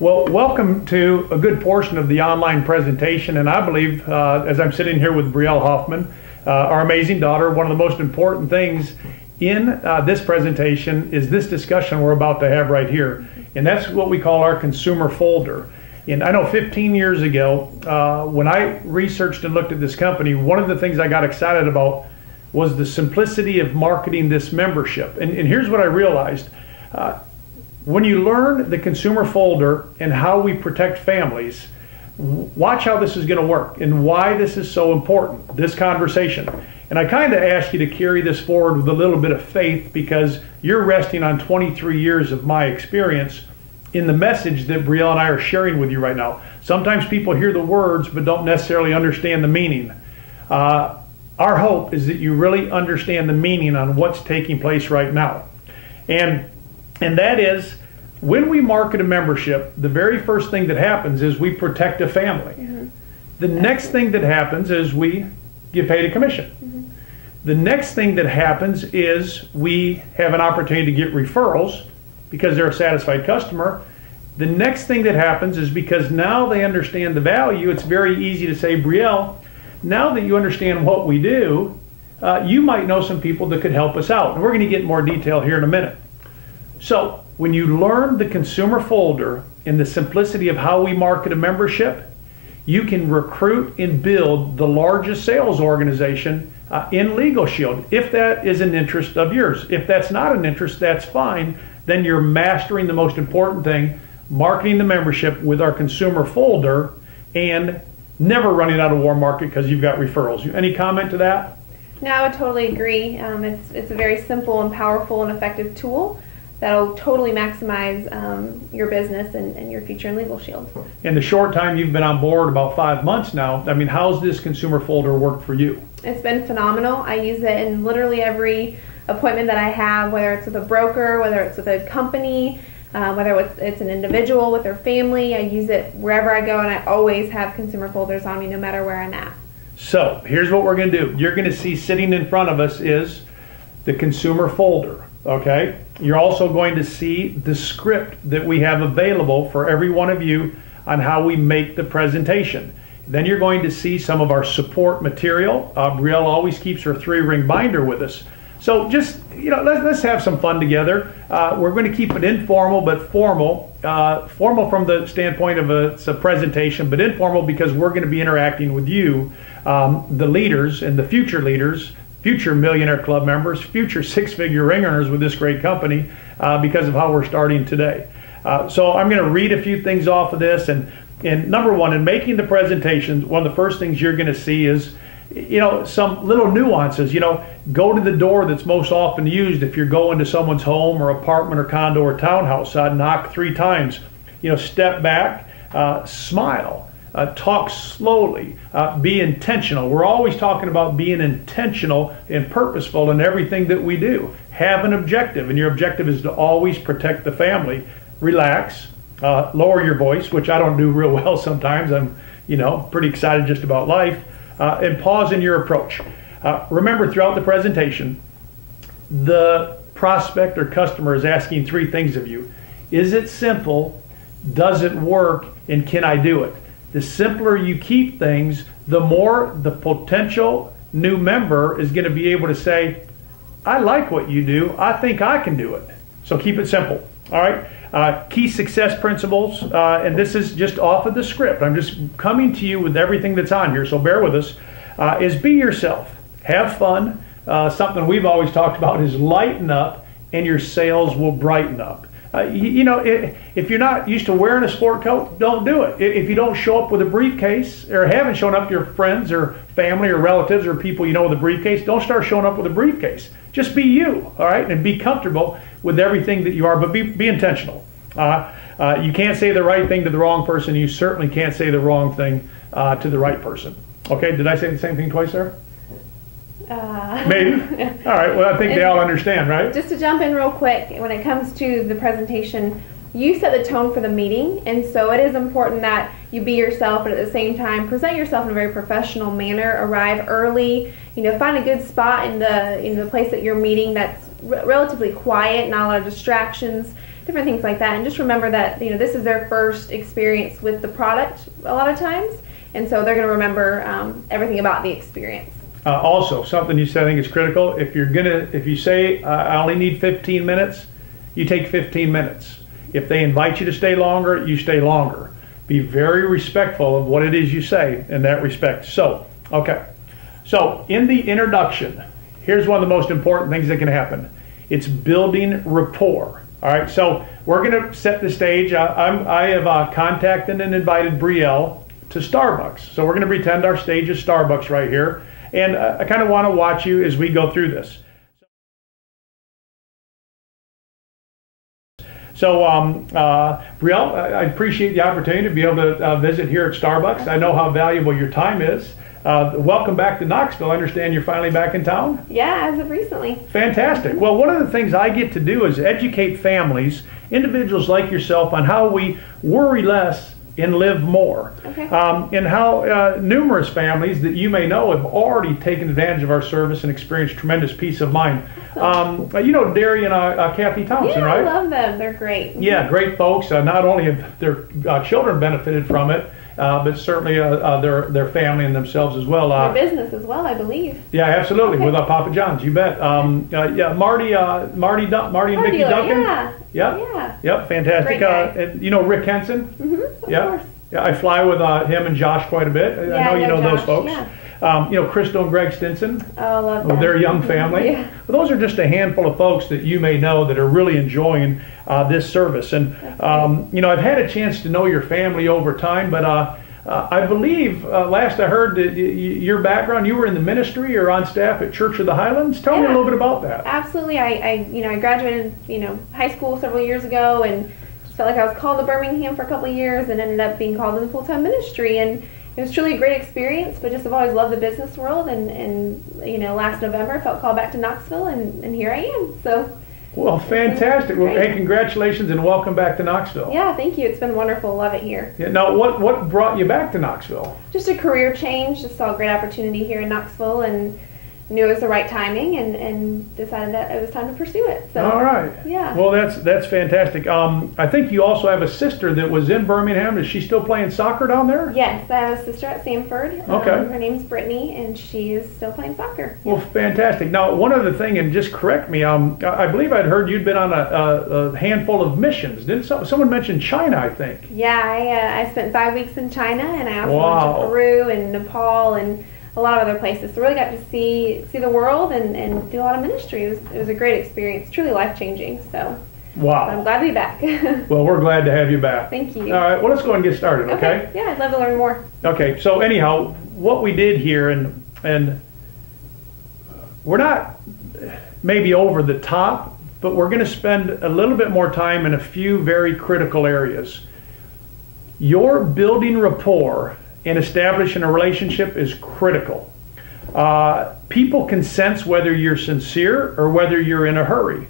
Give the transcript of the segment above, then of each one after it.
Well, welcome to a good portion of the online presentation, and I believe, as I'm sitting here with Brielle Hoffman, our amazing daughter, one of the most important things in this presentation is this discussion we're about to have right here, and that's what we call our consumer folder. And I know 15 years ago, when I researched and looked at this company, one of the things I got excited about was the simplicity of marketing this membership. And here's what I realized. When you learn the consumer folder and how we protect families, watch how this is going to work and why this is so important, this conversation. And I kind of ask you to carry this forward with a little bit of faith, because you're resting on 23 years of my experience in the message that Brielle and I are sharing with you right now. Sometimes people hear the words but don't necessarily understand the meaning. Our hope is that you really understand the meaning on what's taking place right now. And that is, when we market a membership, the very first thing that happens is we protect a family. Mm-hmm. The next thing that happens is we get paid a commission. Mm-hmm. The next thing that happens is we have an opportunity to get referrals because they're a satisfied customer. The next thing that happens is, because now they understand the value, it's very easy to say, Brielle, now that you understand what we do, you might know some people that could help us out. And we're going to get more detail here in a minute. So when you learn the consumer folder and the simplicity of how we market a membership, you can recruit and build the largest sales organization in Legal Shield, if that is an interest of yours. If that's not an interest, that's fine. Then you're mastering the most important thing, marketing the membership with our consumer folder, and never running out of warm market because you've got referrals. Any comment to that? No, I would totally agree. It's a very simple and powerful and effective tool that'll totally maximize your business and your future in Legal Shield. In the short time you've been on board, about 5 months now, I mean, how's this consumer folder worked for you? It's been phenomenal. I use it in literally every appointment that I have, whether it's with a broker, whether it's with a company, whether it's an individual with their family. I use it wherever I go, and I always have consumer folders on me no matter where I'm at. So here's what we're going to do. You're going to see sitting in front of us is the consumer folder. Okay, you're also going to see the script that we have available for every one of you on how we make the presentation. Then you're going to see some of our support material. Brielle always keeps her 3-ring binder with us. So just, let's have some fun together. We're going to keep it informal but formal. Formal from the standpoint of it's a presentation, but informal because we're going to be interacting with you, the leaders and the future leaders, future Millionaire Club members, future 6-figure ring earners with this great company, because of how we're starting today. So I'm going to read a few things off of this. And number one, in making the presentations, one of the first things you're going to see is, some little nuances. Go to the door that's most often used if you're going to someone's home or apartment or condo or townhouse. Knock 3 times. Step back, smile. Talk slowly, be intentional. We're always talking about being intentional and purposeful in everything that we do. Have an objective, and your objective is to always protect the family. Relax, lower your voice, which I don't do real well sometimes. I'm, pretty excited just about life, and pause in your approach. Remember, throughout the presentation, the prospect or customer is asking 3 things of you. Is it simple? Does it work? And can I do it? The simpler you keep things, the more the potential new member is going to be able to say, I like what you do. I think I can do it. So keep it simple. All right. Key success principles, and this is just off of the script. I'm just coming to you with everything that's on here, so bear with us, is be yourself. Have fun. Something we've always talked about is lighten up, and your sales will brighten up. If you're not used to wearing a sport coat, don't do it. If you don't show up with a briefcase, or haven't shown up to your friends or family or relatives or people you know with a briefcase, don't start showing up with a briefcase. Just be you, all right, and be comfortable with everything that you are, but be intentional. You can't say the right thing to the wrong person. You certainly can't say the wrong thing to the right person. Okay, did I say the same thing twice there? Maybe. All right, well, I think they all understand, right? Just to jump in real quick, when it comes to the presentation, you set the tone for the meeting, and so it is important that you be yourself, but at the same time present yourself in a very professional manner. Arrive early, find a good spot in the place that you're meeting that's relatively quiet, not a lot of distractions. different things like that. And just remember that, you know, this is their first experience with the product a lot of times, and so they're going to remember everything about the experience. Also, something you said I think is critical. If you say I only need 15 minutes, you take 15 minutes. If they invite you to stay longer, you stay longer. Be very respectful of what it is you say in that respect. So, okay. So, in the introduction, here's one of the most important things that can happen. It's building rapport. All right, so we're going to set the stage. I have contacted and invited Brielle to Starbucks. So we're going to pretend our stage is Starbucks right here. And I kind of want to watch you as we go through this. So, Brielle, I appreciate the opportunity to be able to visit here at Starbucks. I know how valuable your time is. Welcome back to Knoxville. I understand you're finally back in town? Yeah, as of recently. Fantastic. Well, one of the things I get to do is educate families, individuals like yourself, on how we worry less and live more. Okay. And how numerous families that you may know have already taken advantage of our service and experienced tremendous peace of mind. You know Derry and Kathy Thompson, yeah, right? I love them. They're great. Yeah, great folks. Not only have their children benefited from it, but certainly their family and themselves as well. Their business as well, I believe. Yeah, absolutely. Okay. With Papa John's, you bet. Yeah, Marty and Vicki dealer, Duncan. Yeah. Yeah. Yep, fantastic. Great guy. And you know Rick Henson? Of Yeah. course. Yeah, I fly with him and Josh quite a bit. I know you know those Josh, folks. yeah. You know Crystal and Greg Stinson. Oh, I love With them. their young family. Yeah. Well, those are just a handful of folks that you may know that are really enjoying this service. And you know, I've had a chance to know your family over time, but I believe last I heard that your background, you were in the ministry or on staff at Church of the Highlands. Tell me a little bit about that. Absolutely. I graduated high school several years ago and just felt like I was called to Birmingham for a couple of years and ended up being called into full-time ministry, and it was truly a great experience. But just have always loved the business world, and last November I felt called back to Knoxville, and here I am. So. Well, fantastic. Well, hey, congratulations and welcome back to Knoxville. Yeah, thank you. It's been wonderful. Love it here. Yeah, now, what brought you back to Knoxville? Just a career change. Just saw a great opportunity here in Knoxville and knew it was the right timing, and decided that it was time to pursue it. So, all right. Yeah. Well, that's fantastic. I think you also have a sister that was in Birmingham. Is she still playing soccer down there? Yes, I have a sister at Sanford. Okay. Her name's Brittany, and she is still playing soccer. Well, fantastic. Now, one other thing, and just correct me, I believe I'd heard you'd been on a handful of missions. Didn't someone mention China, I think? Yeah, I spent 5 weeks in China, and I also went to Peru and Nepal and a lot of other places. So really got to see the world and do a lot of ministry. It was a great experience, truly life-changing. So wow. I'm glad to be back. Well, we're glad to have you back. Thank you. All right, well, let's go and get started, okay? Yeah, I'd love to learn more. Okay, so anyhow, what we did here, and we're not maybe over the top, but we're going to spend a little bit more time in a few very critical areas. Your building rapport and establishing a relationship is critical. People can sense whether you're sincere or whether you're in a hurry.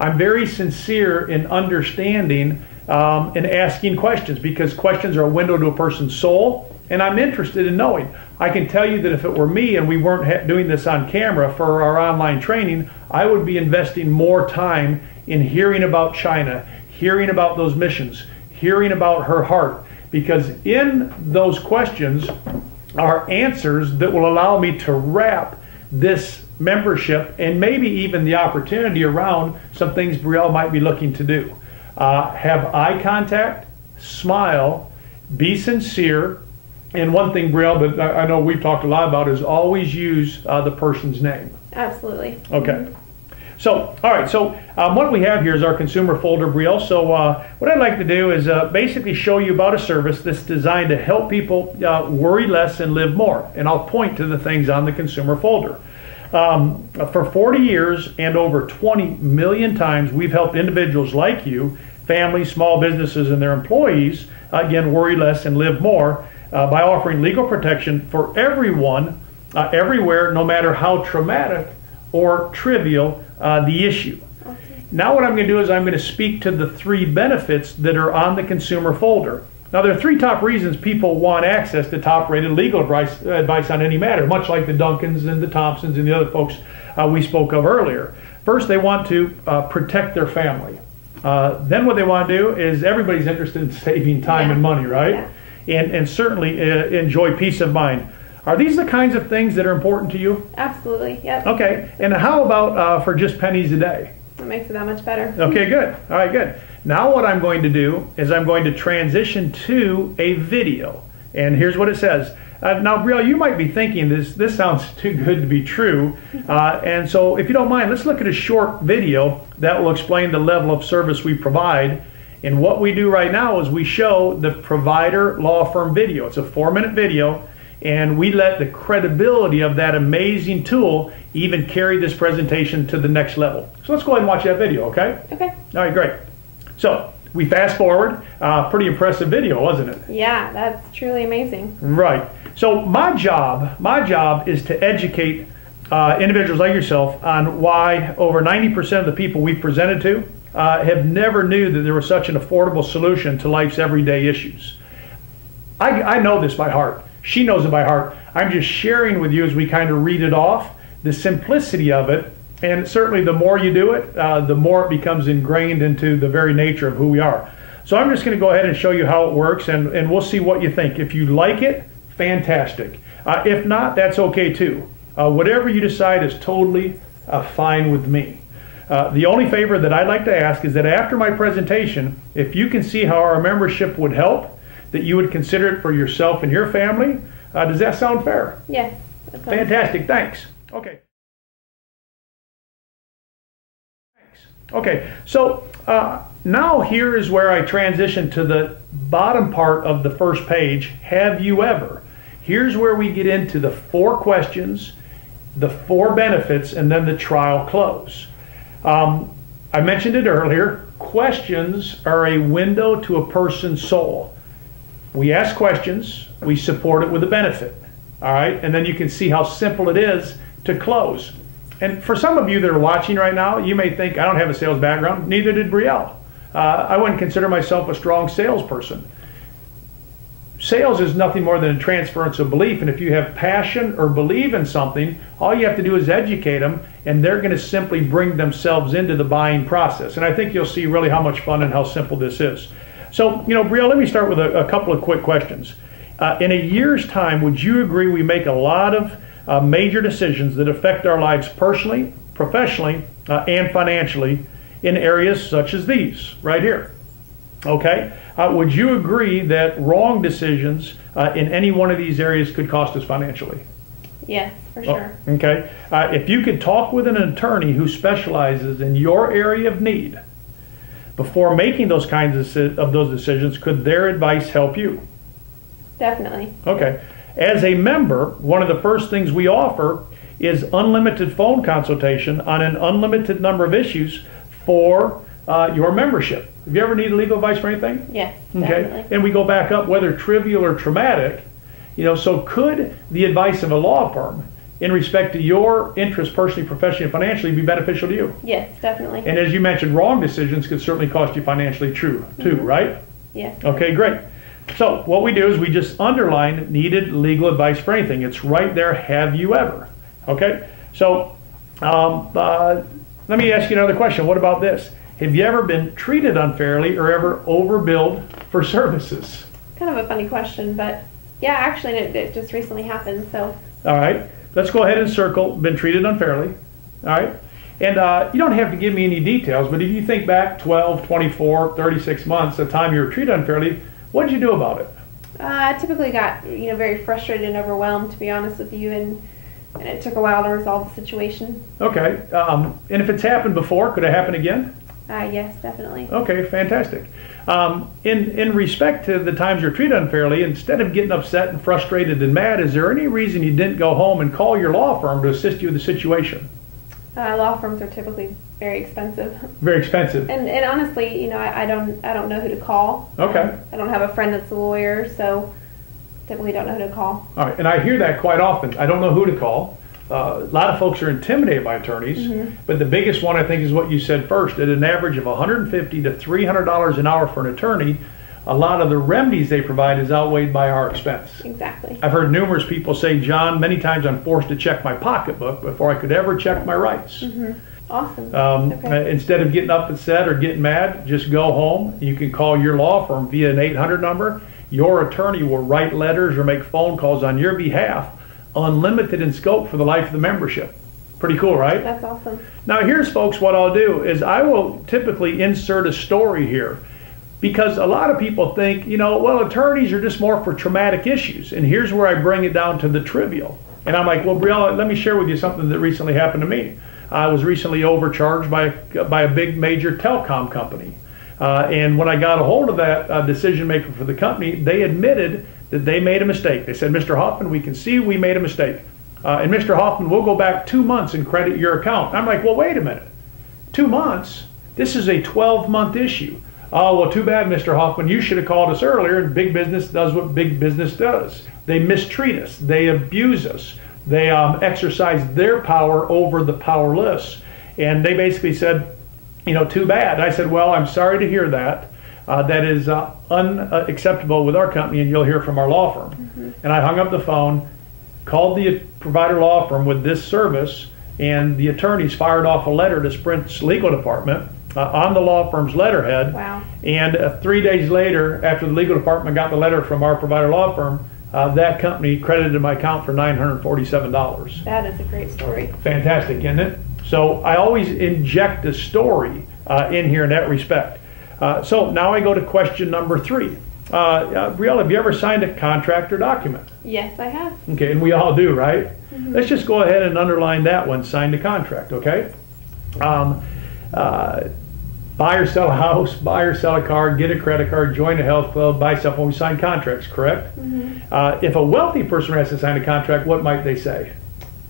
I'm very sincere in understanding and asking questions, because questions are a window to a person's soul, and I'm interested in knowing. I can tell you that if it were me and we weren't doing this on camera for our online training, I would be investing more time in hearing about China, hearing about those missions, hearing about her heart, because in those questions are answers that will allow me to wrap this membership and maybe even the opportunity around some things Brielle might be looking to do. Have eye contact, smile, be sincere, and one thing, Brielle, that I know we've talked a lot about is always use the person's name. Absolutely. Okay. Mm-hmm. So, all right, so what we have here is our consumer folder, Brielle. So what I'd like to do is basically show you about a service that's designed to help people worry less and live more. And I'll point to the things on the consumer folder. For 40 years and over 20 million times, we've helped individuals like you, families, small businesses, and their employees, again, worry less and live more by offering legal protection for everyone, everywhere, no matter how traumatic or trivial the issue. Okay. Now what I'm going to do is I'm going to speak to the 3 benefits that are on the consumer folder. Now there are 3 top reasons people want access to top-rated legal advice on any matter, much like the Duncans and the Thompsons and the other folks we spoke of earlier. First, they want to protect their family. Then what they want to do is everybody's interested in saving time and money, right? Yeah. And certainly enjoy peace of mind. Are these the kinds of things that are important to you? Absolutely, yep. Okay, and how about for just pennies a day? That makes it that much better. Okay, good. All right, good. Now what I'm going to do is I'm going to transition to a video. And here's what it says. Now, Brielle, you might be thinking this sounds too good to be true. And so if you don't mind, let's look at a short video that will explain the level of service we provide. And what we do right now is we show the provider law firm video. It's a 4-minute video. And we let the credibility of that amazing tool even carry this presentation to the next level. So let's go ahead and watch that video, okay? Okay. All right, great. So we fast forward. Pretty impressive video, wasn't it? Yeah, that's truly amazing. Right. So my job is to educate individuals like yourself on why over 90% of the people we've presented to have never knew that there was such an affordable solution to life's everyday issues. I know this by heart. She knows it by heart. I'm just sharing with you as we kind of read it off, the simplicity of it. And certainly the more you do it, the more it becomes ingrained into the very nature of who we are. So I'm just going to go ahead and show you how it works, and we'll see what you think. If you like it, fantastic. If not, that's okay too. Whatever you decide is totally fine with me. The only favor that I'd like to ask is that after my presentation, if you can see how our membership would help, that you would consider it for yourself and your family. Does that sound fair? Yes. Fantastic, thanks. Okay. Okay, so now here is where I transition to the bottom part of the first page, have you ever? Here's where we get into the 4 questions, the 4 benefits, and then the trial close. I mentioned it earlier, questions are a window to a person's soul. We ask questions, we support it with a benefit, all right? And then you can see how simple it is to close. And for some of you that are watching right now, you may think, I don't have a sales background, neither did Brielle. I wouldn't consider myself a strong salesperson. Sales is nothing more than a transference of belief, and if you have passion or believe in something, all you have to do is educate them, and they're going to simply bring themselves into the buying process. And I think you'll see really how much fun and how simple this is. So, you know, Brielle, let me start with a couple of quick questions. In a year's time, would you agree we make a lot of major decisions that affect our lives personally, professionally, and financially in areas such as these right here? Okay. Would you agree that wrong decisions in any one of these areas could cost us financially? Yes, for sure. Oh, okay. If you could talk with an attorney who specializes in your area of need before making those kinds of those decisions, could their advice help you? Definitely. Okay. As a member, one of the first things we offer is unlimited phone consultation on an unlimited number of issues for your membership. Have you ever needed legal advice for anything? Yes, okay. Definitely. And we go back up, whether trivial or traumatic, you know, so could the advice of a law firm in respect to your interests personally, professionally, and financially be beneficial to you? Yes, definitely. And as you mentioned, wrong decisions could certainly cost you financially too, right? Yes. Okay, great. So what we do is we just underline needed legal advice for anything. It's right there, have you ever? Okay, so let me ask you another question. What about this? Have you ever been treated unfairly or ever overbilled for services? Kind of a funny question, but yeah, actually it just recently happened, so. All right, let's go ahead and circle been treated unfairly. All right, and you don't have to give me any details, but if you think back 12, 24, 36 months, the time you were treated unfairly, what did you do about it? I typically got, very frustrated and overwhelmed, to be honest with you, and it took a while to resolve the situation. Okay, and if it's happened before, could it happen again? Yes, definitely. Okay, fantastic. In respect to the times you're treated unfairly, instead of getting upset and frustrated and mad, is there any reason you didn't go home and call your law firm to assist you with the situation? Law firms are typically very expensive. Very expensive. And honestly, I don't know who to call. Okay. I don't have a friend that's a lawyer, so typically don't know who to call. All right, and I hear that quite often. I don't know who to call. A lot of folks are intimidated by attorneys, but the biggest one I think is what you said first. At an average of $150 to $300 an hour for an attorney, a lot of the remedies they provide is outweighed by our expense. Exactly. I've heard numerous people say, John, many times I'm forced to check my pocketbook before I could ever check my rights. Awesome. Instead of getting upset or getting mad, just go home. You can call your law firm via an 800 number. Your attorney will write letters or make phone calls on your behalf, unlimited in scope for the life of the membership. Pretty cool, right? That's awesome. Now here's, folks, what I'll do is I will typically insert a story here, because a lot of people think, well, attorneys are just more for traumatic issues. And here's where I bring it down to the trivial. And I'm like, well, Briella, let me share with you something that recently happened to me. I was recently overcharged by a big major telecom company. And when I got a hold of that decision maker for the company, they admitted that they made a mistake. They said, Mr. Hoffman, we can see we made a mistake. And Mr. Hoffman, we'll go back 2 months and credit your account. I'm like, well, wait a minute. 2 months? This is a 12-month issue. Oh, well, too bad, Mr. Hoffman. You should have called us earlier. And big business does what big business does. They mistreat us. They abuse us. They exercise their power over the powerless. And they basically said, too bad. I said, well, I'm sorry to hear that. That is unacceptable with our company, and you'll hear from our law firm. Mm-hmm. And I hung up the phone, called the provider law firm with this service, and the attorneys fired off a letter to Sprint's legal department on the law firm's letterhead. Wow. And 3 days later, after the legal department got the letter from our provider law firm, that company credited my account for $947. That is a great story. Fantastic, isn't it? So I always inject a story in here in that respect. So now I go to question number 3. Brielle, have you ever signed a contract or document? Yes, I have. Okay, and we all do, right? Mm-hmm. Let's just go ahead and underline that one, signed a contract, okay? Buy or sell a house, buy or sell a car, get a credit card, join a health club, buy stuff when we sign contracts, correct? Mm-hmm. If a wealthy person has to sign a contract, what might they say?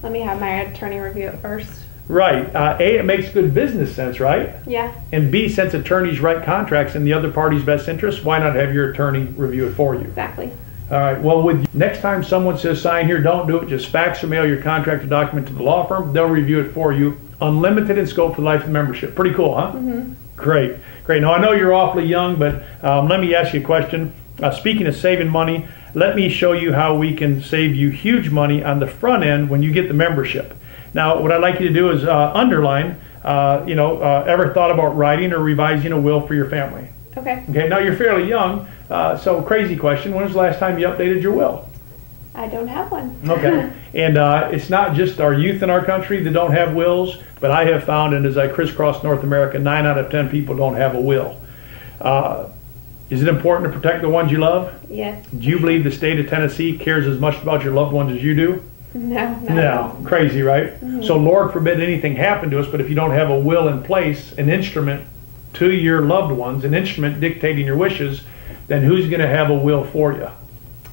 Let me have my attorney review it first. Right. A, it makes good business sense, right? Yeah. And B, since attorneys write contracts in the other party's best interest, why not have your attorney review it for you? Exactly. All right. Well, next time someone says sign here, don't do it. Just fax or mail your contract or document to the law firm. They'll review it for you. Unlimited in scope for the life of the membership. Pretty cool, huh? Mm-hmm. Great. Great. Now, I know you're awfully young, but let me ask you a question. Speaking of saving money, let me show you how we can save you huge money on the front end when you get the membership. Now, what I'd like you to do is underline, ever thought about writing or revising a will for your family? Okay. Okay, now you're fairly young, so crazy question. When was the last time you updated your will? I don't have one. Okay. And it's not just our youth in our country that don't have wills, but I have found, and as I crisscross North America, 9 out of 10 people don't have a will. Is it important to protect the ones you love? Yes. Do you believe the state of Tennessee cares as much about your loved ones as you do? No. Crazy, right? Mm-hmm. So Lord forbid anything happen to us, but if you don't have a will in place, an instrument to your loved ones, an instrument dictating your wishes, then who's going to have a will for you?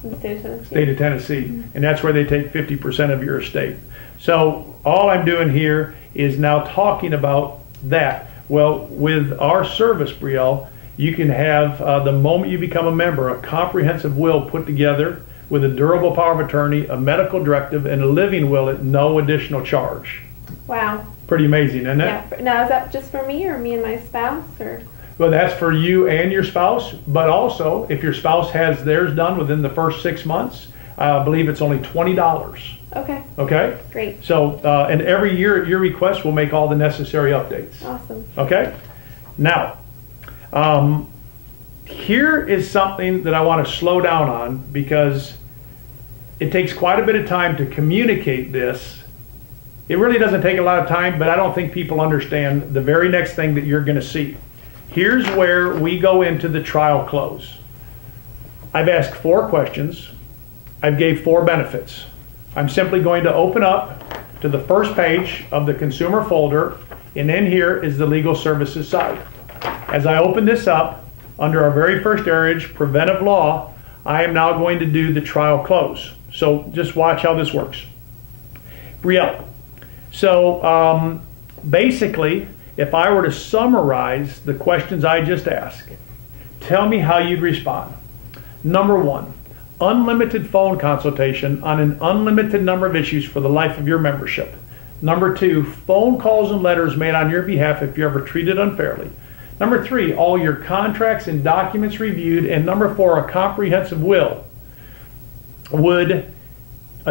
The state of Tennessee. State of Tennessee. Mm-hmm. And that's where they take 50% of your estate. So all I'm doing here is now talking about that. Well, with our service, Brielle, you can have, the moment you become a member, a comprehensive will put together with a durable power of attorney, a medical directive, and a living will at no additional charge. Wow. Pretty amazing, isn't it? Yeah. Now, is that just for me or me and my spouse? Or? Well, that's for you and your spouse, but also if your spouse has theirs done within the first 6 months, I believe it's only $20. Okay. Okay? Great. So, and every year at your request, we'll make all the necessary updates. Awesome. Okay? Now, here is something that I want to slow down on because it takes quite a bit of time to communicate this. It really doesn't take a lot of time, but I don't think people understand the very next thing that you're going to see. Here's where we go into the trial close. I've asked 4 questions. I've gave 4 benefits. I'm simply going to open up to the first page of the consumer folder, and in here is the legal services side. As I open this up, under our very first area, preventive law, I am now going to do the trial close. So just watch how this works. Brielle, so basically, if I were to summarize the questions I just asked, tell me how you'd respond. Number 1, unlimited phone consultation on an unlimited number of issues for the life of your membership. Number 2, phone calls and letters made on your behalf if you're ever treated unfairly. Number 3, all your contracts and documents reviewed. And number 4, a comprehensive will. Would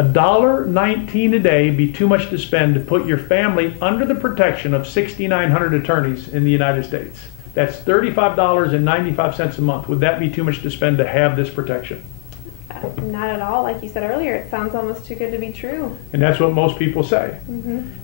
$1.19 a day be too much to spend to put your family under the protection of 6,900 attorneys in the United States? That's $35.95 a month. Would that be too much to spend to have this protection? Not at all. Like you said earlier, it sounds almost too good to be true. And that's what most people say.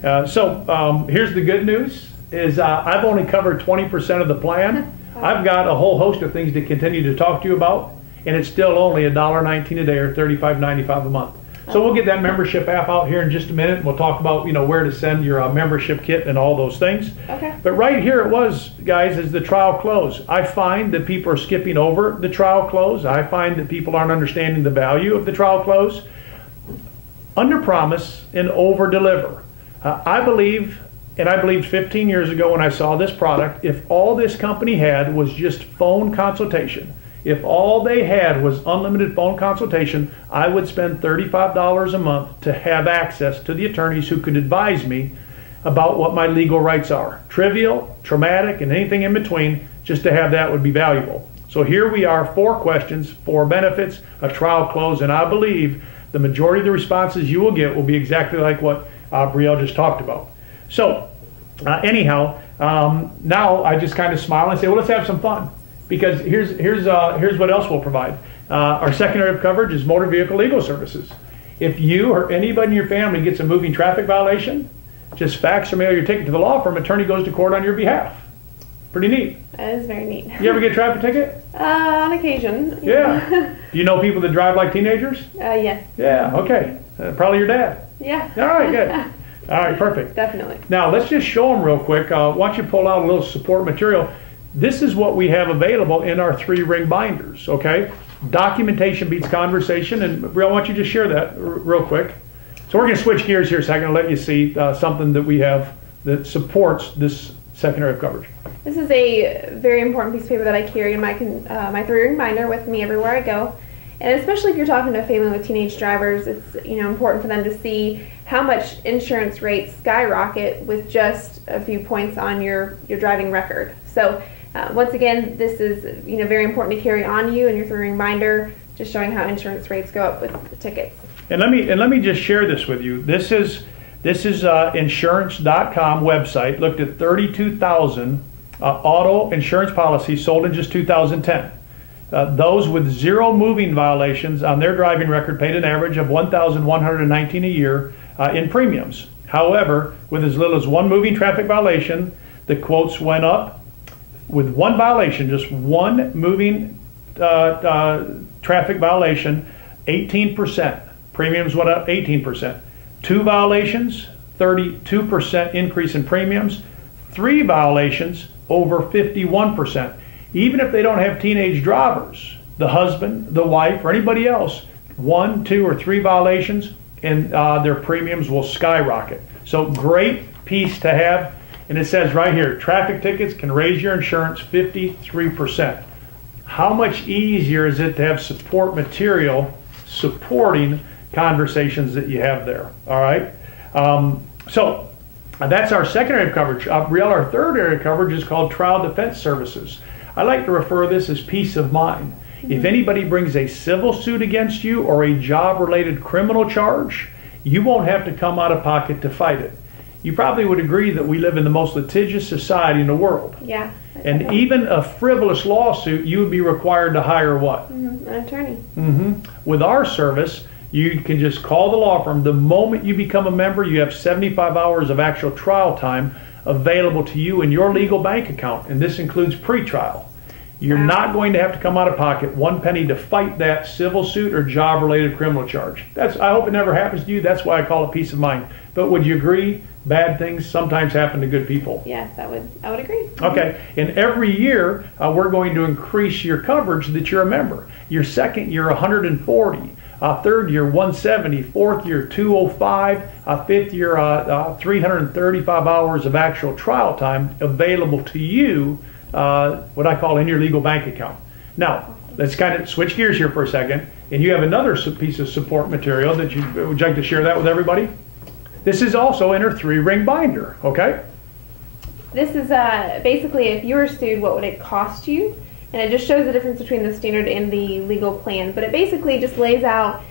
Here's the good news, is I've only covered 20% of the plan. I've got a whole host of things to continue to talk to you about, and it's still only $1.19 a day or $35.95 a month. So we'll get that membership app out here in just a minute. We'll talk about, where to send your membership kit and all those things. Okay. But right here it was, guys, is the trial close. I find that people are skipping over the trial close. I find that people aren't understanding the value of the trial close. Under promise and over deliver. I believe, and I believed 15 years ago when I saw this product, if all this company had was just phone consultation, if all they had was unlimited phone consultation, I would spend $35 a month to have access to the attorneys who could advise me about what my legal rights are. Trivial, traumatic, and anything in between, just to have that would be valuable. So here we are, 4 questions, 4 benefits, a trial close, and I believe the majority of the responses you will get will be exactly like what Brielle just talked about. So now I just kind of smile and say, well, let's have some fun. Because here's what else we'll provide. Our secondary coverage is motor vehicle legal services. If you or anybody in your family gets a moving traffic violation, just fax or mail your ticket to the law firm. Attorney goes to court on your behalf. Pretty neat. That is very neat. You ever get a traffic ticket? On occasion. Yeah. Do you know people that drive like teenagers? Yes. Yeah. Okay. Probably your dad. Yeah. All right. Good. All right. Perfect. Definitely. Now let's just show them real quick. Why don't you pull out a little support material? This is what we have available in our 3-ring binders, okay? Documentation beats conversation, and Brielle, why don't you just share that real quick? So we're gonna switch gears here a second and let you see something that we have that supports this secondary coverage. This is a very important piece of paper that I carry in my 3-ring binder with me everywhere I go. And especially if you're talking to a family with teenage drivers, it's important for them to see how much insurance rates skyrocket with just a few points on your driving record. So once again, this is very important to carry on you in your 3-ring binder, just showing how insurance rates go up with the tickets. And let me just share this with you. This is insurance.com website. Looked at 32,000 auto insurance policies sold in just 2010. Those with 0 moving violations on their driving record paid an average of $1,119 a year in premiums. However, with as little as 1 moving traffic violation, the quotes went up. With 1 violation, just 1 moving traffic violation, 18%. Premiums went up 18%. 2 violations, 32% increase in premiums. 3 violations, over 51%. Even if they don't have teenage drivers, the husband, the wife, or anybody else, 1, 2, or 3 violations, and their premiums will skyrocket. So great piece to have. And it says right here, traffic tickets can raise your insurance 53%. How much easier is it to have support material supporting conversations that you have there? All right. So that's our secondary coverage. Brielle, our third area of coverage is called trial defense services. I like to refer to this as peace of mind. If anybody brings a civil suit against you or a job-related criminal charge, you won't have to come out of pocket to fight it. You probably would agree that we live in the most litigious society in the world. Yeah. And even a frivolous lawsuit, you would be required to hire what? An attorney. With our service, you can just call the law firm. The moment you become a member, you have 75 hours of actual trial time available to you in your legal bank account, and this includes pre-trial. You're not going to have to come out of pocket 1 penny to fight that civil suit or job-related criminal charge. I hope it never happens to you. That's why I call it peace of mind. But would you agree? Bad things sometimes happen to good people. Yes, I would agree. Okay, and every year we're going to increase your coverage that you're a member. Your second year, 140. Third year, 170. Fourth year, 205. Fifth year, 335 hours of actual trial time available to you, what I call in your legal bank account. Now, let's kind of switch gears here for a second. And you have another piece of support material that would you like to share that with everybody? This is also in our 3-ring binder, okay? This is basically, if you were sued, what would it cost you? And it just shows the difference between the standard and the legal plan. But it basically just lays out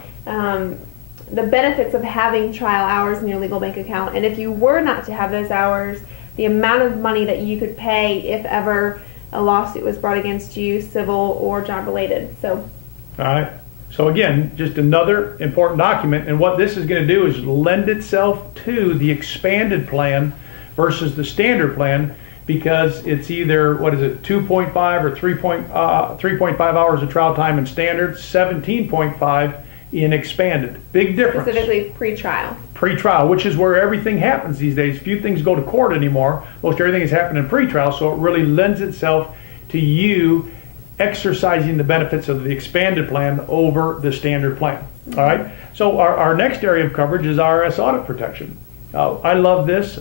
the benefits of having trial hours in your legal bank account. And if you were not to have those hours, the amount of money that you could pay if ever a lawsuit was brought against you, civil or job related. So, all right. So again, just another important document, and what this is going to do is lend itself to the expanded plan versus the standard plan, because it's either, 2.5 or 3.5 hours of trial time in standard, 17.5 in expanded. Big difference. Specifically pre-trial. Pre-trial, which is where everything happens these days. Few things go to court anymore. Most everything is happening in pre-trial, so it really lends itself to you exercising the benefits of the expanded plan over the standard plan. All right. So our next area of coverage is IRS audit protection. I love this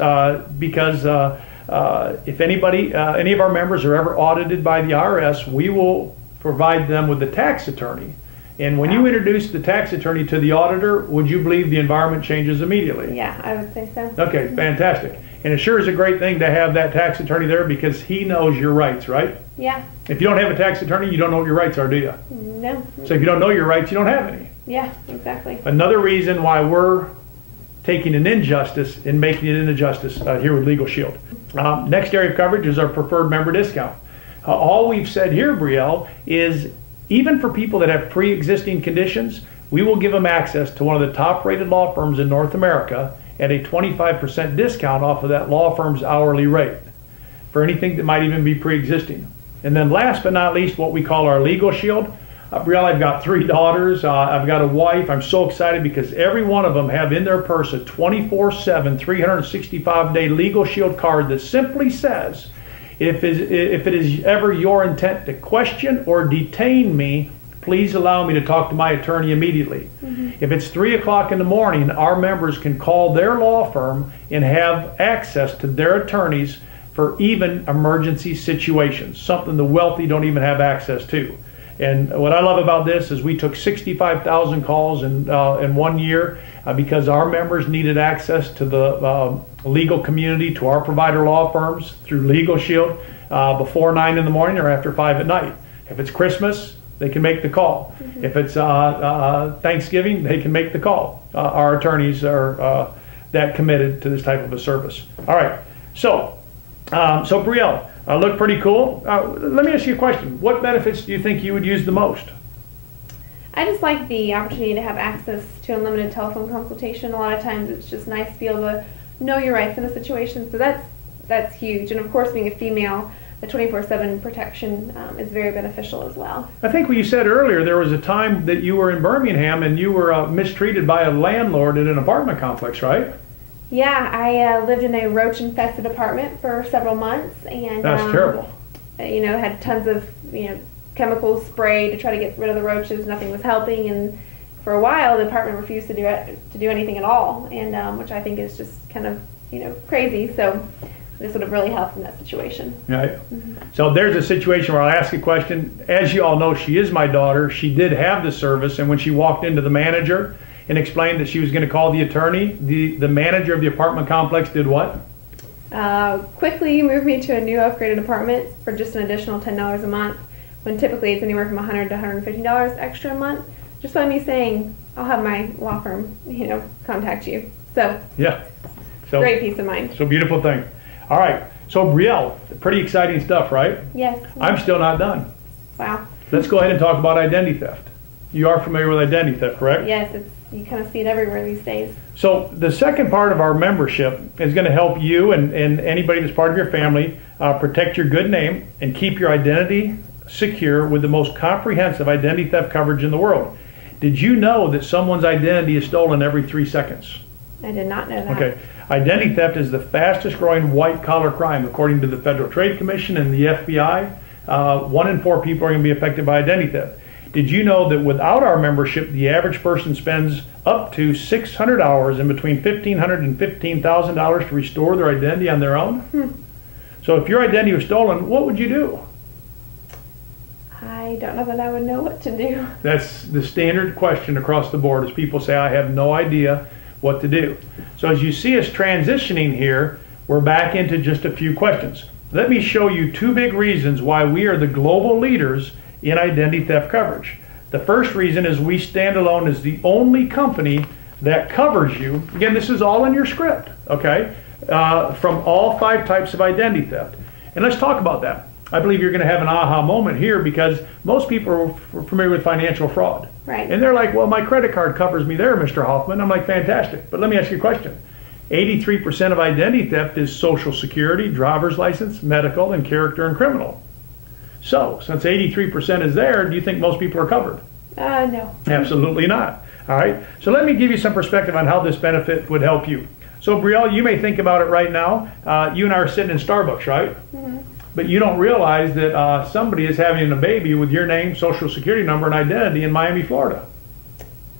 because if anybody, any of our members are ever audited by the IRS, we will provide them with the tax attorney. And when you introduce the tax attorney to the auditor, would you believe the environment changes immediately? Yeah, I would say so. Okay, fantastic. And it sure is a great thing to have that tax attorney there, because he knows your rights, right? Yeah. If you don't have a tax attorney, you don't know what your rights are, do you? No. So if you don't know your rights, you don't have any. Yeah, exactly. Another reason why we're taking an injustice and making it into justice here with Legal Shield. Next area of coverage is our preferred member discount. All we've said here, Brielle, is even for people that have pre-existing conditions, we will give them access to one of the top-rated law firms in North America at a 25% discount off of that law firm's hourly rate for anything that might even be pre-existing. And then last but not least, what we call our Legal Shield. Brielle, I've got 3 daughters. I've got a wife. I'm so excited because every one of them have in their purse a 24/7, 365-day Legal Shield card that simply says, if it is ever your intent to question or detain me, please allow me to talk to my attorney immediately. If it's 3 o'clock in the morning, our members can call their law firm and have access to their attorneys for even emergency situations, something the wealthy don't even have access to. And what I love about this is we took 65,000 calls in 1 year because our members needed access to the legal community, to our provider law firms through Legal Shield before 9 in the morning or after 5 at night. If it's Christmas, they can make the call. If it's Thanksgiving, they can make the call. Our attorneys are that committed to this type of a service. All right, so Brielle, look pretty cool. Let me ask you a question. What benefits do you think you would use the most? I just like the opportunity to have access to unlimited telephone consultation. A lot of times it's just nice to be able to know your rights in a situation, so that's huge. And of course, being a female, the 24/7 protection is very beneficial as well. I think what you said earlier, there was a time that you were in Birmingham and you were mistreated by a landlord in an apartment complex, right? Yeah, I lived in a roach-infested apartment for several months, and that's terrible. Had tons of chemicals sprayed to try to get rid of the roaches. Nothing was helping, and for a while the apartment refused to do anything at all, and which I think is just kind of crazy. So this would have really helped in that situation. Right. So there's a situation where I'll ask a question. As you all know, she is my daughter. She did have the service, and when she walked into the manager and explained that she was going to call the attorney, the manager of the apartment complex did what? Quickly moved me to a new upgraded apartment for just an additional $10 a month, when typically it's anywhere from $100 to $150 extra a month, just by me saying, I'll have my law firm, contact you. So yeah, so great peace of mind. So beautiful thing. All right, so Brielle, pretty exciting stuff, right? Yes. I'm still not done. Wow. Let's go ahead and talk about identity theft. You are familiar with identity theft, correct? Yes, you kind of see it everywhere these days. So the second part of our membership is going to help you and anybody that's part of your family protect your good name and keep your identity secure with the most comprehensive identity theft coverage in the world. Did you know that someone's identity is stolen every 3 seconds? I did not know that. Okay. Identity theft is the fastest growing white collar crime according to the Federal Trade Commission and the FBI. 1 in 4 people are going to be affected by identity theft. Did you know that without our membership, the average person spends up to 600 hours and between $1,500 and $15,000 to restore their identity on their own? So if your identity was stolen, what would you do? I don't know that I would know what to do. That's the standard question across the board, is people say, I have no idea what to do. So as you see us transitioning here, we're back into just a few questions. Let me show you 2 big reasons why we are the global leaders in identity theft coverage. The first reason is we stand alone as the only company that covers you. Again, this is all in your script, okay, from all 5 types of identity theft. And let's talk about that. I believe you're going to have an aha moment here because most people are familiar with financial fraud. Right. And they're like, well, my credit card covers me there, Mr. Hoffman. I'm like, fantastic. But let me ask you a question. 83% of identity theft is Social Security, driver's license, medical, and character and criminal. So, since 83% is there, do you think most people are covered? No. Absolutely not. All right. So let me give you some perspective on how this benefit would help you. So, Brielle, you may think about it right now. You and I are sitting in Starbucks, right? Mm-hmm. But you don't realize that somebody is having a baby with your name, Social Security number, and identity in Miami, Florida.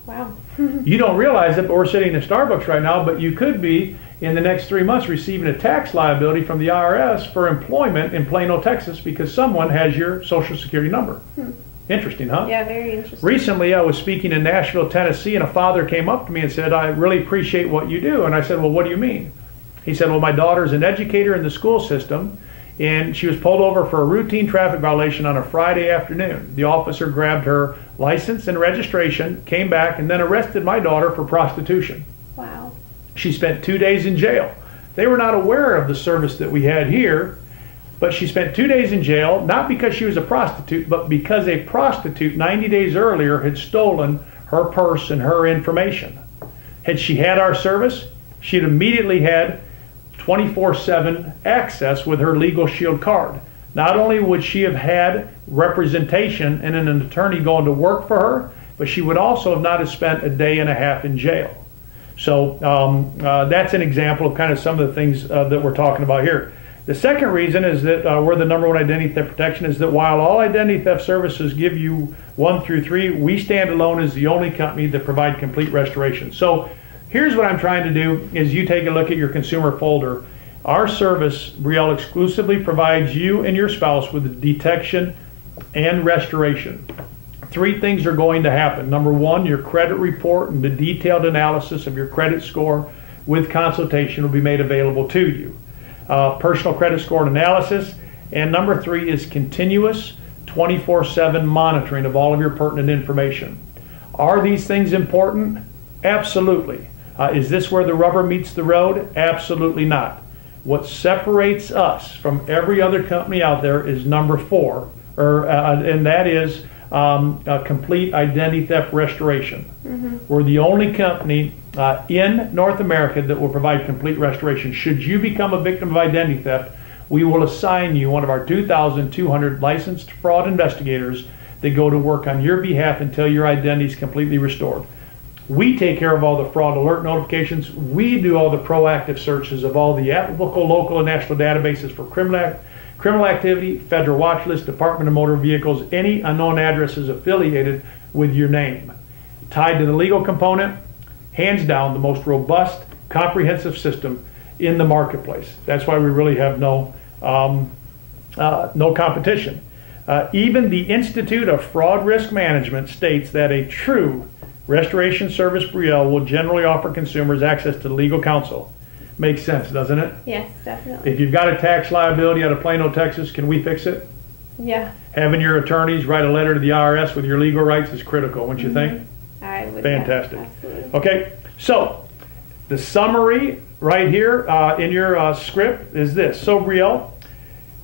Wow. You don't realize it, but we're sitting in Starbucks right now, but you could be in the next 3 months receiving a tax liability from the IRS for employment in Plano, Texas, because someone has your Social Security number. Interesting, huh? Yeah, very interesting. Recently, I was speaking in Nashville, Tennessee, and a father came up to me and said, I really appreciate what you do. And I said, well, what do you mean? He said, well, my daughter's an educator in the school system, and she was pulled over for a routine traffic violation on a Friday afternoon. The officer grabbed her license and registration, came back, and then arrested my daughter for prostitution. Wow. She spent 2 days in jail. They were not aware of the service that we had here, but she spent 2 days in jail, not because she was a prostitute, but because a prostitute 90 days earlier had stolen her purse and her information. Had she had our service, she'd immediately had 24/7 access with her Legal Shield card. Not only would she have had representation and an attorney going to work for her, but she would also have not have spent a day and a half in jail. So that's an example of kind of some of the things that we're talking about here. The second reason is that we're the #1 identity theft protection is that while all identity theft services give you 1 through 3, we stand alone as the only company that provide complete restoration. So here's what I'm trying to do is you take a look at your consumer folder. Our service, Brielle, exclusively provides you and your spouse with detection and restoration. 3 things are going to happen. Number 1, your credit report and the detailed analysis of your credit score with consultation will be made available to you. Personal credit score and analysis. And number 3 is continuous 24/7 monitoring of all of your pertinent information. Are these things important? Absolutely. Is this where the rubber meets the road? Absolutely not. What separates us from every other company out there is number 4, and that is complete identity theft restoration. Mm-hmm. We're the only company in North America that will provide complete restoration. Should you become a victim of identity theft, we will assign you one of our 2,200 licensed fraud investigators that go to work on your behalf until your identity is completely restored. We take care of all the fraud alert notifications. We do all the proactive searches of all the applicable local and national databases for criminal activity, federal watch list, Department of Motor Vehicles, any unknown addresses affiliated with your name. Tied to the legal component, hands down the most robust, comprehensive system in the marketplace. That's why we really have no competition. Even the Institute of Fraud Risk Management states that a true restoration service, Brielle, will generally offer consumers access to legal counsel. Makes sense, doesn't it? Yes, definitely. If you've got a tax liability out of Plano, Texas, can we fix it? Yeah. Having your attorneys write a letter to the IRS with your legal rights is critical, wouldn't you think? I would. Fantastic. Absolutely. Okay, so the summary right here in your script is this. So, Brielle,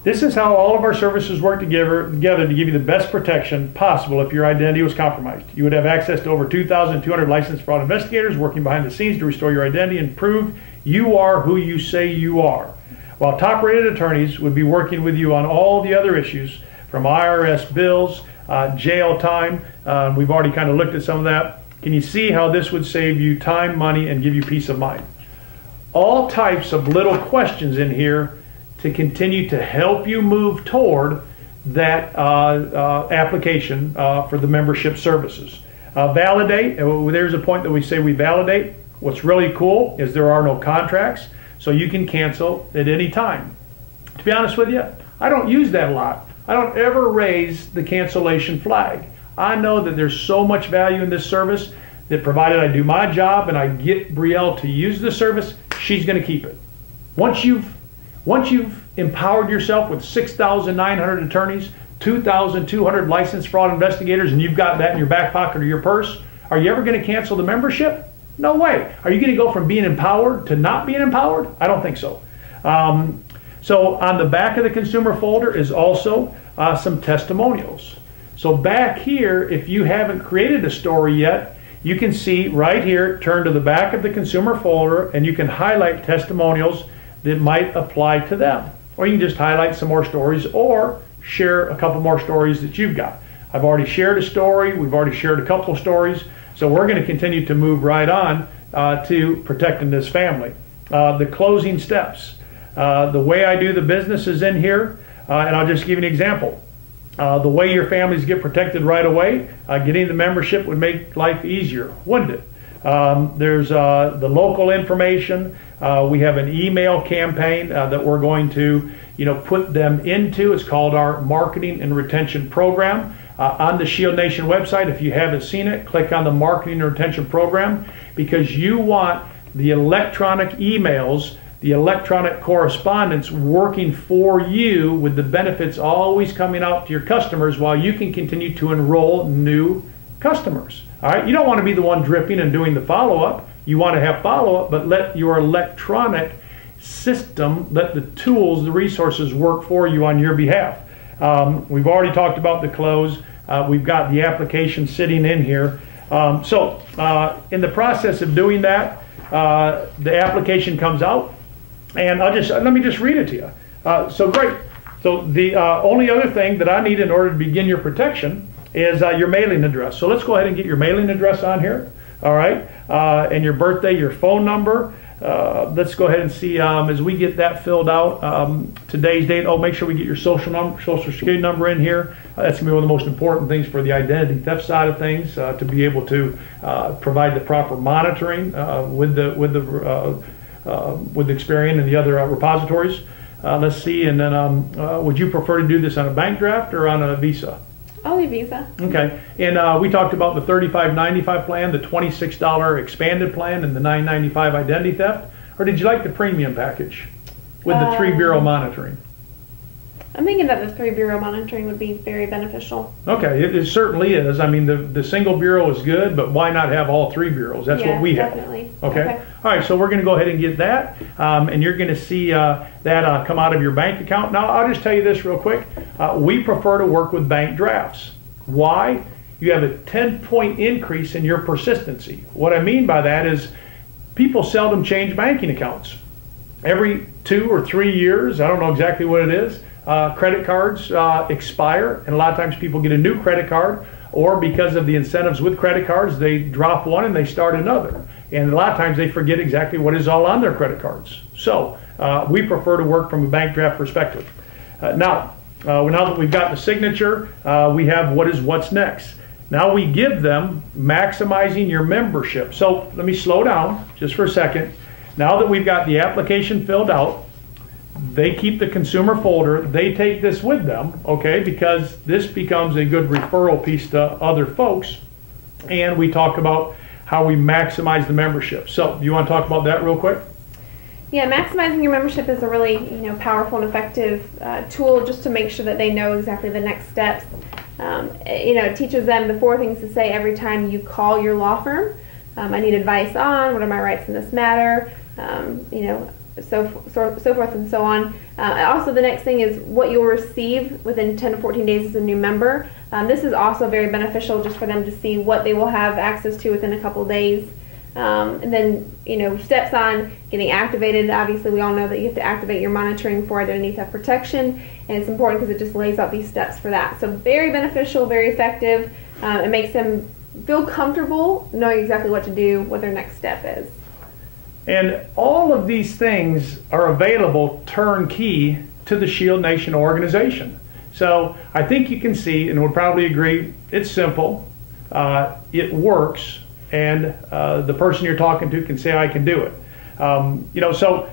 this is how all of our services work together to give you the best protection possible if your identity was compromised. You would have access to over 2,200 licensed fraud investigators working behind the scenes to restore your identity and prove you are who you say you are. While top-rated attorneys would be working with you on all the other issues from IRS bills, jail time. We've already kind of looked at some of that. Can you see how this would save you time, money, and give you peace of mind? All types of little questions in here to continue to help you move toward that application for the membership services. Validate, there's a point that we say we validate. What's really cool is there are no contracts, so you can cancel at any time. To be honest with you, I don't use that a lot. I don't ever raise the cancellation flag. I know that there's so much value in this service that provided I do my job and I get Brielle to use the service, she's going to keep it. Once you've empowered yourself with 6,900 attorneys, 2,200 licensed fraud investigators, and you've got that in your back pocket or your purse, are you ever going to cancel the membership? No way. Are you going to go from being empowered to not being empowered? I don't think so. So on the back of the consumer folder is also some testimonials. So back here, if you haven't created a story yet, you can see right here, turn to the back of the consumer folder, and you can highlight testimonials that might apply to them. Or you can just highlight some more stories or share a couple more stories that you've got. I've already shared a story. We've already shared a couple of stories. So we're going to continue to move right on to protecting this family. The closing steps. The way I do the business is in here, and I'll just give you an example. The way your families get protected right away, getting the membership would make life easier, wouldn't it? There's the local information. We have an email campaign that we're going to, put them into. It's called our Marketing and Retention Program. On the Shield Nation website, if you haven't seen it, click on the Marketing and Retention Program, because you want the electronic emails, the electronic correspondence working for you, with the benefits always coming out to your customers while you can continue to enroll new customers. All right, you don't want to be the one dripping and doing the follow-up. You want to have follow-up, but let your electronic system, let the tools, the resources work for you on your behalf. We've already talked about the close. We've got the application sitting in here. So in the process of doing that, the application comes out. And let me just read it to you. So great. So the only other thing that I need in order to begin your protection is your mailing address. So let's go ahead and get your mailing address on here. All right. And your birthday, your phone number. Let's go ahead and see as we get that filled out. Today's date. Oh, make sure we get your social security number in here. That's gonna be one of the most important things for the identity theft side of things, to be able to provide the proper monitoring with the Experian and the other repositories. Let's see, and then would you prefer to do this on a bank draft or on a Visa? I'll do Visa. Okay, and we talked about the $35.95 plan, the $26 expanded plan, and the $9.95 identity theft. Or did you like the premium package with the 3-bureau monitoring? I'm thinking that the 3-bureau monitoring would be very beneficial. Okay, it certainly is. I mean, the single bureau is good, but why not have all 3 bureaus? That's what we have. Definitely. Okay. All right, so we're going to go ahead and get that, and you're going to see that come out of your bank account. Now, I'll just tell you this real quick. We prefer to work with bank drafts. Why? You have a 10-point increase in your persistency. What I mean by that is people seldom change banking accounts. Every 2 or 3 years, I don't know exactly what it is, credit cards expire, and a lot of times people get a new credit card, or because of the incentives with credit cards, they drop one and they start another. And a lot of times they forget exactly what is all on their credit cards. So we prefer to work from a bank draft perspective. Now that we've got the signature, we have what's next. Now we give them maximizing your membership. So let me slow down just for a second. Now that we've got the application filled out, they keep the consumer folder. They take this with them, okay, because this becomes a good referral piece to other folks. And we talk about how we maximize the membership. So, do you want to talk about that real quick? Yeah, maximizing your membership is a really powerful and effective tool just to make sure that they know exactly the next steps. It teaches them the 4 things to say every time you call your law firm. I need advice on what are my rights in this matter. So forth and so on. Also, the next thing is what you'll receive within 10 to 14 days as a new member. This is also very beneficial just for them to see what they will have access to within a couple days. And then, steps on getting activated. Obviously, we all know that you have to activate your monitoring for identity theft protection, and it's important because it just lays out these steps for that. So very beneficial, very effective. It makes them feel comfortable knowing exactly what to do, what their next step is. And all of these things are available turnkey to the Shield Nation organization. So I think you can see, and would probably agree, it's simple, it works, and the person you're talking to can say, I can do it. So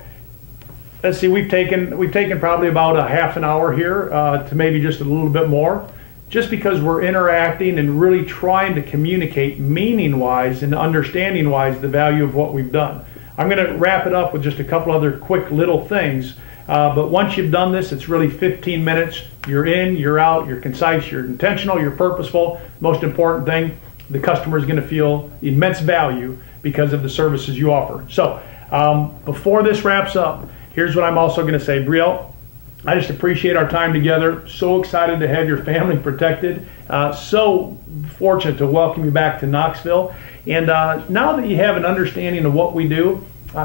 let's see, we've taken probably about a half an hour here to maybe just a little bit more, just because we're interacting and really trying to communicate meaning-wise and understanding-wise the value of what we've done. I'm going to wrap it up with just a couple other quick little things. But once you've done this, it's really 15 minutes. You're in, you're out, you're concise, you're intentional, you're purposeful. Most important thing, the customer is going to feel immense value because of the services you offer. So before this wraps up, here's what I'm also going to say. Brielle, I just appreciate our time together. So excited to have your family protected. So fortunate to welcome you back to Knoxville. And now that you have an understanding of what we do,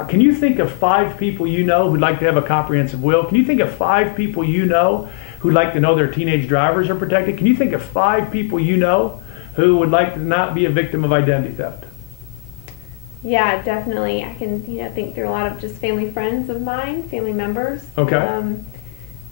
can you think of 5 people you know who'd like to have a comprehensive will? Can you think of 5 people you know who'd like to know their teenage drivers are protected? Can you think of 5 people you know who would like to not be a victim of identity theft? Yeah, definitely. I can think through a lot of just family friends of mine, family members. Okay.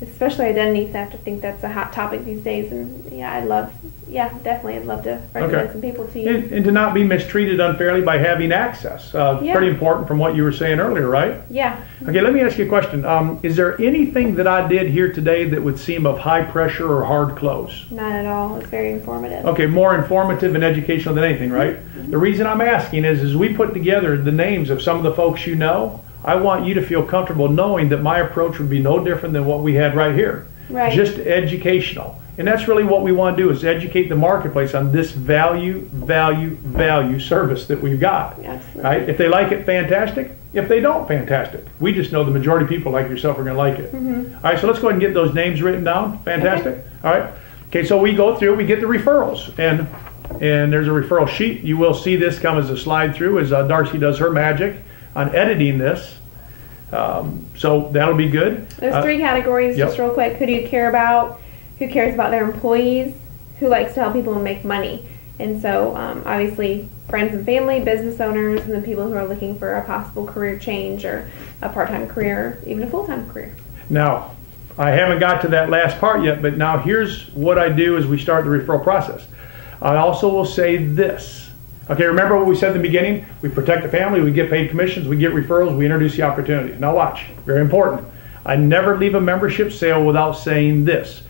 Especially identity theft. I think that's a hot topic these days, and I'd love to recommend some people to you. And to not be mistreated unfairly by having access. Pretty important from what you were saying earlier, right? Yeah. Okay, let me ask you a question. Is there anything that I did here today that would seem of high pressure or hard close? Not at all. It's very informative. Okay, more informative and educational than anything, right? Mm-hmm. The reason I'm asking is we put together the names of some of the folks you know. I want you to feel comfortable knowing that my approach would be no different than what we had right here. Right. Just educational. And that's really what we want to do, is educate the marketplace on this value service that we've got. Absolutely. Right? If they like it, fantastic. If they don't, fantastic. We just know the majority of people like yourself are going to like it. Mm-hmm. All right, so let's go ahead and get those names written down. Fantastic. Okay. All right. Okay, so we go through, we get the referrals. And there's a referral sheet. You will see this come as a slide through as Darcy does her magic on editing this. So that'll be good. There's 3 categories, just real quick. Who do you care about? Who cares about their employees? Who likes to help people make money? And so obviously friends and family, business owners, and then people who are looking for a possible career change or a part-time career, even a full-time career. Now, I haven't got to that last part yet, but now here's what I do as we start the referral process. I also will say this. Okay, remember what we said in the beginning? We protect the family, we get paid commissions, we get referrals, we introduce the opportunity. Now watch, very important. I never leave a membership sale without saying this.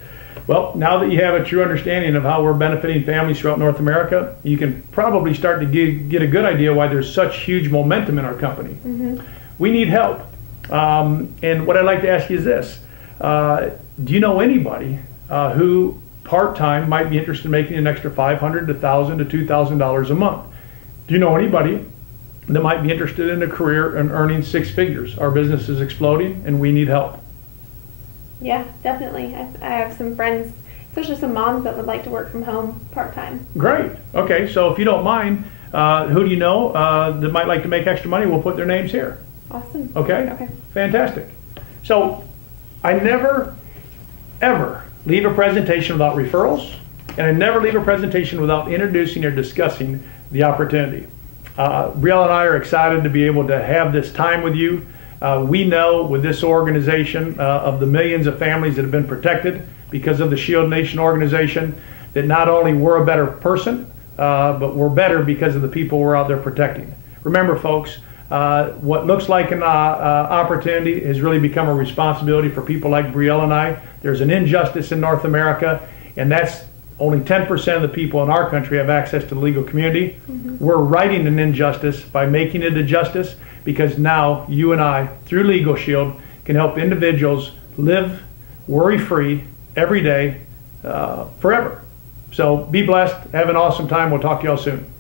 Well, now that you have a true understanding of how we're benefiting families throughout North America, you can probably start to get a good idea why there's such huge momentum in our company. Mm-hmm. We need help. And what I'd like to ask you is this. Do you know anybody who part-time might be interested in making an extra $500 to $1,000 to $2,000 a month? Do you know anybody that might be interested in a career and earning 6 figures? Our business is exploding and we need help. Yeah, definitely. I have some friends, especially some moms that would like to work from home part-time. Great. Okay, so if you don't mind, who do you know that might like to make extra money? We'll put their names here. Awesome. Okay? Okay. Fantastic. So I never, ever leave a presentation without referrals, and I never leave a presentation without introducing or discussing the opportunity. Brielle and I are excited to be able to have this time with you. We know with this organization of the millions of families that have been protected because of the Shield Nation organization, that not only we're a better person, but we're better because of the people we're out there protecting. Remember, folks, what looks like an opportunity has really become a responsibility for people like Brielle and I. There's an injustice in North America, and that's only 10% of the people in our country have access to the legal community. Mm-hmm. We're righting an injustice by making it a justice, because now you and I, through Legal Shield, can help individuals live worry-free every day, forever. So be blessed. Have an awesome time. We'll talk to y'all soon.